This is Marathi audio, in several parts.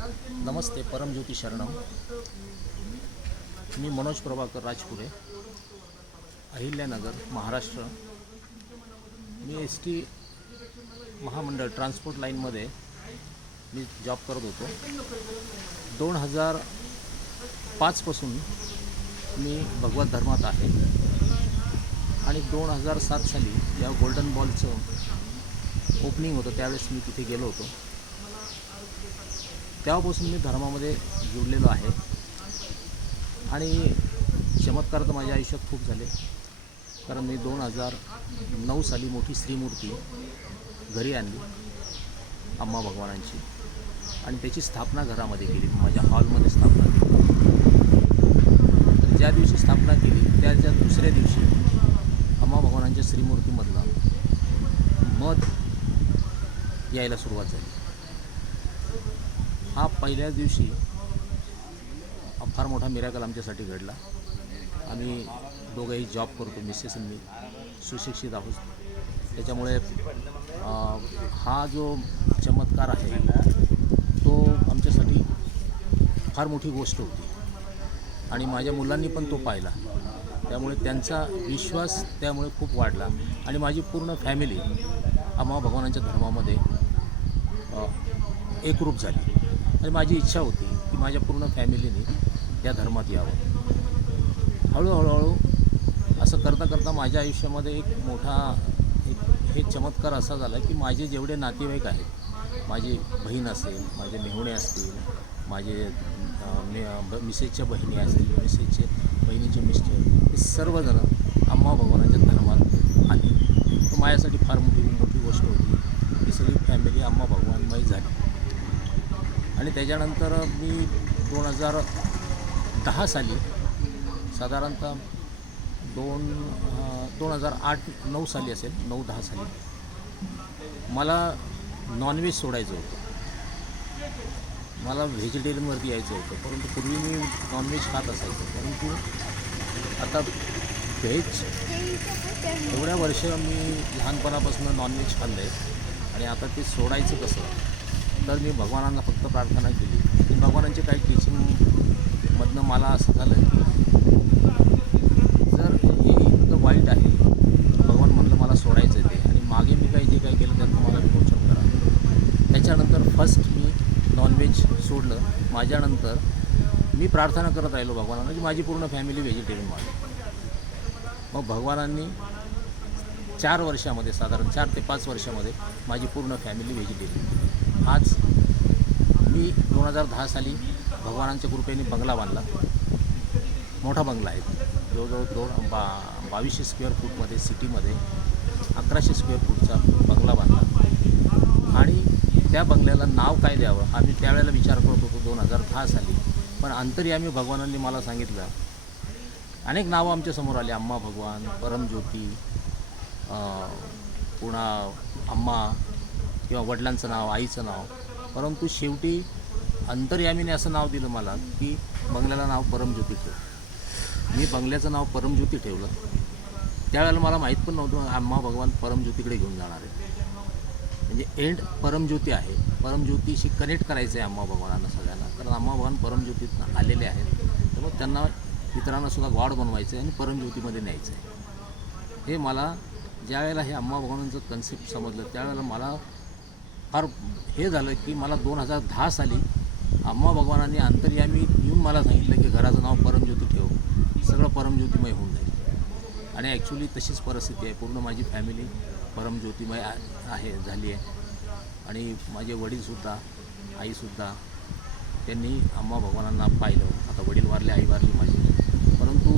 नमस्ते, परमज्योती शरणम. मी मनोज प्रभाकर राजपुरे, अहिल्यानगर, महाराष्ट्र. मी एस टी महामंडळ ट्रान्सपोर्ट लाईनमध्ये मी जॉब करत होतो. 2005पासून मी भगवत धर्मात आहे आणि 2007 साली या गोल्डन बॉलचं ओपनिंग होतं, त्यावेळेस मी तिथे गेलो होतो. तेव्हापासून मी धर्मामध्ये जुळलेलो आहे आणि चमत्कार तर माझ्या आयुष्यात खूप झाले. कारण मी 2009 साली मोठी श्रीमूर्ती घरी आणली अम्मा भगवानांची आणि त्याची स्थापना घरामध्ये केली, माझ्या हॉलमध्ये स्थापना केली. तर ज्या दिवशी स्थापना केली त्याच्या दुसऱ्या दिवशी अम्मा भगवानांच्या श्रीमूर्तीमधला मध यायला सुरुवात झाली. हा पहिल्याच दिवशी फार मोठा मिराकल आमच्यासाठी घडला. आम्ही दोघंही जॉब करतो, मिसेस आणि मी सुशिक्षित आहोत. त्याच्यामुळे हा जो चमत्कार आहे तो आमच्यासाठी फार मोठी गोष्ट होती आणि माझ्या मुलांनी पण तो पाहिला. त्यामुळे त्यांचा विश्वास त्यामुळे खूप वाढला आणि माझी पूर्ण फॅमिली अम्मा भगवानांच्या धर्मामध्ये एकरूप झाली. आणि माझी इच्छा होती की माझ्या पूर्ण फॅमिलीने या धर्मात यावं. हळूहळू असं करता करता माझ्या आयुष्यामध्ये एक मोठा हे चमत्कार असा झाला की माझे जेवढे नातेवाईक आहेत, माझी बहीण असेल, माझे मेहुणे असतील, माझे मिसेसच्या बहिणी असतील, मिसेसचे बहिणीचे मिस्टर, हे सर्वजण अम्मा भगवानाच्या धर्मात आले. तर माझ्यासाठी फार मोठी गोष्ट होती. ही सगळी फॅमिली अम्मा भगवानमय झाली. आणि त्याच्यानंतर मी 2010 साली साधारणतः 2008-9 साली असेल, 9-10 साली मला नॉनव्हेज सोडायचं होतं. मला व्हेजिटेरियनवरती यायचं होतं. परंतु पूर्वी मी नॉनव्हेज खात असायचो, परंतु आता व्हेज एवढ्या वर्ष मी लहानपणापासून नॉनव्हेज खाल्लं आहे आणि आता ते सोडायचं कसं. तर मी भगवानांना फक्त प्रार्थना केली की भगवानांचे काही टीचिंगमधनं मला असं झालं की जर हे इतकं वाईट आहे, भगवान म्हणलं मला सोडायचं ते आणि मागे मी जे काही केलं त्यातनं मला विमोचन करा. त्याच्यानंतर फर्स्ट मी नॉनव्हेज सोडलं. माझ्यानंतर मी प्रार्थना करत राहिलो भगवानांना की माझी पूर्ण फॅमिली व्हेजिटेरियन व्हावी. मग भगवानांनी 4 वर्षामध्ये, साधारण 4 ते 5 वर्षामध्ये माझी पूर्ण फॅमिली व्हेजिटेरियन. आज मी 2010 साली भगवानांच्या कृपेने बंगला बांधला. मोठा बंगला आहे, जवळजवळ 2200 स्क्वेअर फूटमध्ये, सिटीमध्ये 1100 स्क्वेअर फूटचा बंगला बांधला. आणि त्या बंगल्याला नाव काय द्यावं आम्ही त्यावेळेला विचार करत होतो 2010 साली. पण अंतर्यामी भगवानांनी मला सांगितलं, अनेक नावं आमच्यासमोर आली, अम्मा भगवान, परमज्योती, पुन्हा अम्मा किंवा वडिलांचं नाव, आईचं नाव. परंतु शेवटी अंतर्यामीने असं नाव दिलं मला की बंगल्याला नाव परमज्योती ठेव. मी बंगल्याचं नाव परमज्योती ठेवलं. त्यावेळेला मला माहीत पण नव्हतं अम्मा भगवान परमज्योतीकडे घेऊन जाणार आहे. म्हणजे एंड परमज्योती आहे, परमज्योतीशी कनेक्ट करायचं आहे अम्मा भगवानांना सगळ्यांना. कारण अम्मा भगवान परमज्योतीतून आलेले आहेत, तर मग त्यांना इतरांनासुद्धा गॉड बनवायचं आहे आणि परमज्योतीमध्ये न्यायचं आहे. हे मला ज्यावेळेला हे अम्मा भगवानांचं कन्सेप्ट समजलं त्यावेळेला मला फार हे झालं की मला 2010 साली अम्मा भगवानांनी अंतर्यामी येऊन मला सांगितलं की घराचं नाव परमज्योती ठेव, सगळं परमज्योतिमय होऊन जाईल. आणि ॲक्च्युली तशीच परिस्थिती आहे. पूर्ण माझी फॅमिली परमज्योतिमय आहे, झाली आहे. आणि माझे वडीलसुद्धा, आईसुद्धा, त्यांनी अम्मा भगवानांना पाहिलं. आता वडील वारले, आई वारली माझी. परंतु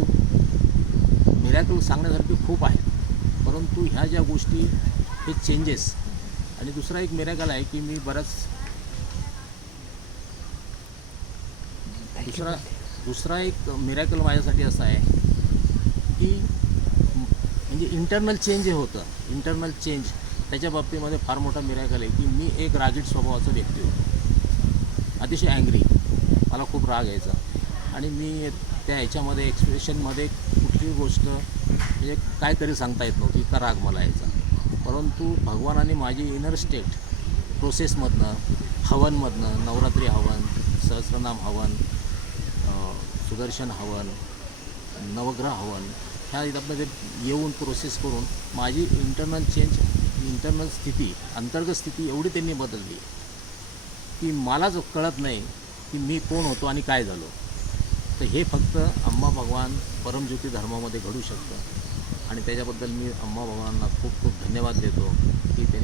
मिरॅकल सांगण्यासारखे खूप आहेत. परंतु ह्या ज्या गोष्टी, हे चेंजेस. आणि दुसरा एक मिरॅकल आहे की मी दुसरा एक मिरॅकल माझ्यासाठी असा आहे की म्हणजे इंटरनल चेंज हे होतं, इंटरनल चेंज त्याच्या बाबतीमध्ये फार मोठा मिरॅकल आहे की मी एक रागीट स्वभावाचा व्यक्ती होतो, अतिशय ॲंग्री, मला खूप राग यायचा. आणि मी त्या ह्याच्यामध्ये एक्सप्रेशनमध्ये कुठली गोष्ट म्हणजे काहीतरी सांगता येत नव्हती, इतका राग मला यायचा. परंतु भगवानाने माझी इनर स्टेट प्रोसेसमधनं हवनमधनं नवरात्री हवन, सहस्रनाम हवन, सुदर्शन हवन, नवग्रह हवन ह्या याच्यामध्ये येऊन प्रोसेस करून माझी इंटरनल स्थिती, अंतर्गत स्थिती एवढी त्यांनी बदलली की मलाच कळत नाही की मी कोण होतो आणि काय झालो. तर हे फक्त अंबा भगवान परमज्योती धर्मामध्ये घडू शकतं आणि त्याच्याबद्दल मी अंबा भगवानांना खूप खूप धन्यवाद देतो की त्यांनी